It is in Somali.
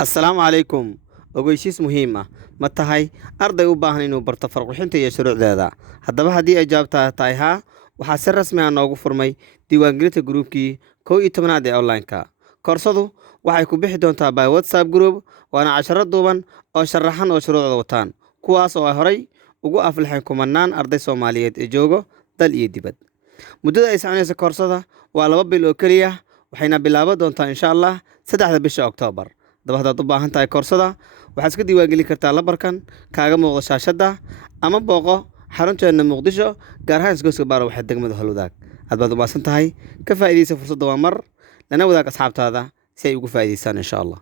السلام عليكم ogeysiis muhiim ah ma tahay arday u baahan inuu barto farqixinta iyo shuruucdeeda haddaba haddii ay jawaabta tahay haa waxaa si rasmi ah noogu furmay diiwaangelinta gruubkii 11aad ee online-ka koorsadu waxay ku bixi doontaa by WhatsApp group waana casharo duuban oo sharaxan oo shuruucda wataan kuwaas oo ay horay ugu aflaxeen kumanaan arday Soomaaliyeed ee joogo dal iyo dibad muddada ay soconayso koorsada waa 2 bil oo kaliya waxayna bilaaban doontaa insha Allah 3 bisha Oktoobar dabahdaad u baahan tahay koorsada waxaad iska diiwaangelin kartaa lambarkan kaaga muuqda shaashada ama booqo xarunteena Muqdisho gaar ahaan isgoyska baaro waxay degmada Halwadaag aad baad u baahan tahay ka faa'iideyso fursadda waa mar lana wadaag asxaabtaada si ay ugu faa'iideystaan insha Allah